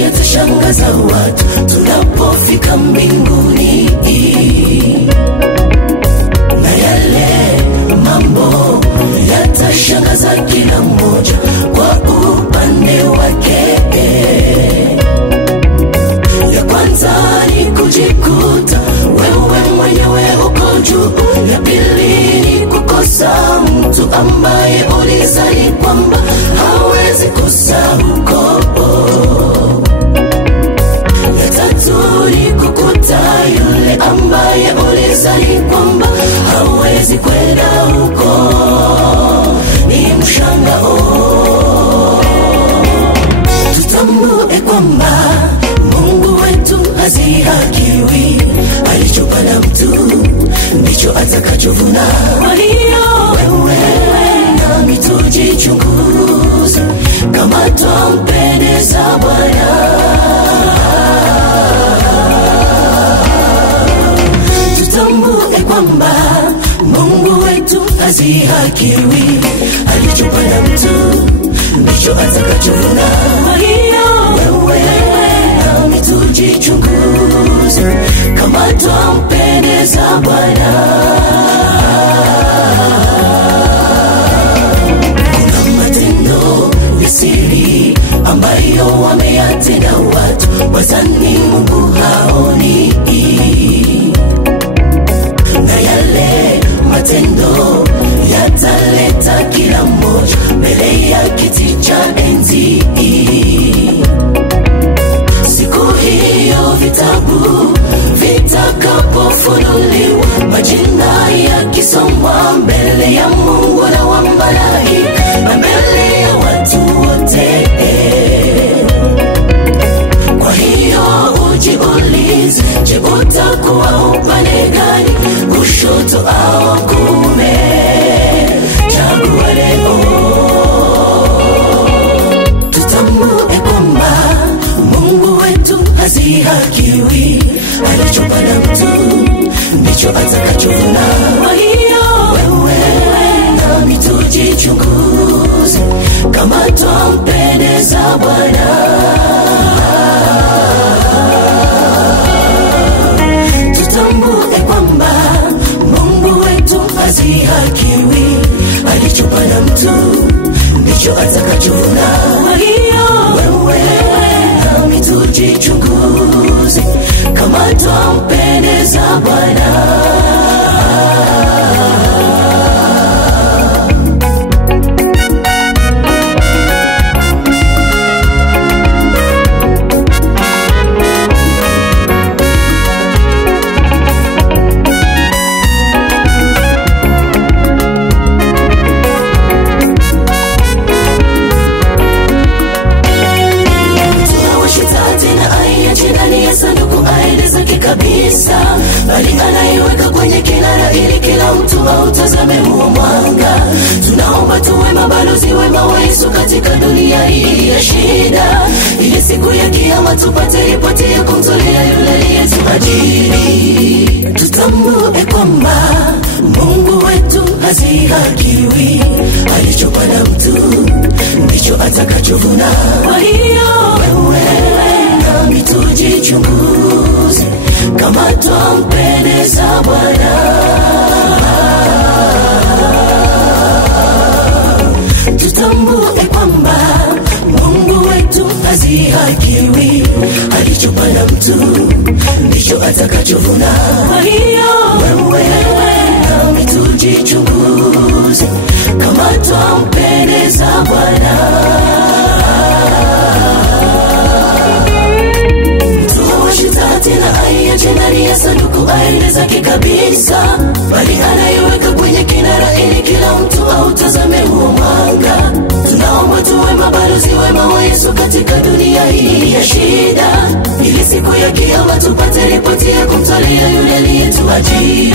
yatashangaza watu tunapofika mbinguni, na yale mambo yatashangaza kila mmoja kwa upande wake. Ya kwanza ni kujikuta wewe mwenyewe uko juu, ya pili ni kukosa mtu ambaye ulizani kwamba hawezi kusahau. Kukuta yule ambaye ulizani kwamba hawezi kwenda huko, ni mshangao. Tutambue kwamba Mungu wetu hazihakiwi, alichopanda mtu ndicho atakachovuna. Kwa hiyo wewe nami tujichunguze kama twampendeza Bwana. Tutambue kwamba Mungu wetu hazihakiwi, alichopanda mtu ndicho atakachovuna. Kwa hiyo wewe nami tujichunguze kama twampendeza Bwana. Kuna matendo ya siri ambayo wameyatenda watu wazani Mungu haoni, na yale matendo yataleta kila mmoja mbele ya kiti cha enzi. Siku hiyo vitabu vitakapofunuliwa, majina yakisomwa mbele ya Mungu na wa malaika na mbele ya watu wote. Kwa hiyo ujiulize, je, utakuwa upande gani, kushoto au kuume? Chagua leo. Tutambue kwamba Mungu wetu hazihakiwi, alichopanda mtu ndicho atakachovuna. Kwa hiyo wewe nami tujichunguze kama twampendeza Bwana. Tutambue kwamba Mungu wetu hazihakiwi, alichopanda mtu ndicho atakachovuna. Kwa hiyo wewe nami tujichunguze kama twampendeza Bwana. Bali anaiweka kwenye kinara ili kila mtu autazame huo mwanga. Tunaomba tuwe mabalozi wema wa Yesu katika dunia hii ya shida, ili siku ya kiyama tupate ripoti ya kumtolea yule aliyetuajiri. Tutambue kwamba Mungu wetu hazihakiwi, alichopanda mtu ndicho atakachovuna. Kwa hiyo wewe nami tujichunguze kama twampendeza Bwana. Tutambue kwamba Mungu wetu hazihakiwi, alichopanda mtu ndicho atakachovuna. Kwa hiyo wewe nami tujichunguze kama twampendeza Bwana. Tena aiache ndani ya sanduku aende zake kabisa, bali anaiweka kwenye kinara ili kila mtu autazame huo mwanga. Tunaomba tuwe mabalozi wema wa Yesu katika dunia hii ya shida, ili siku ya kiyama tupate ripoti ya kumtolea yule aliyetuajiri.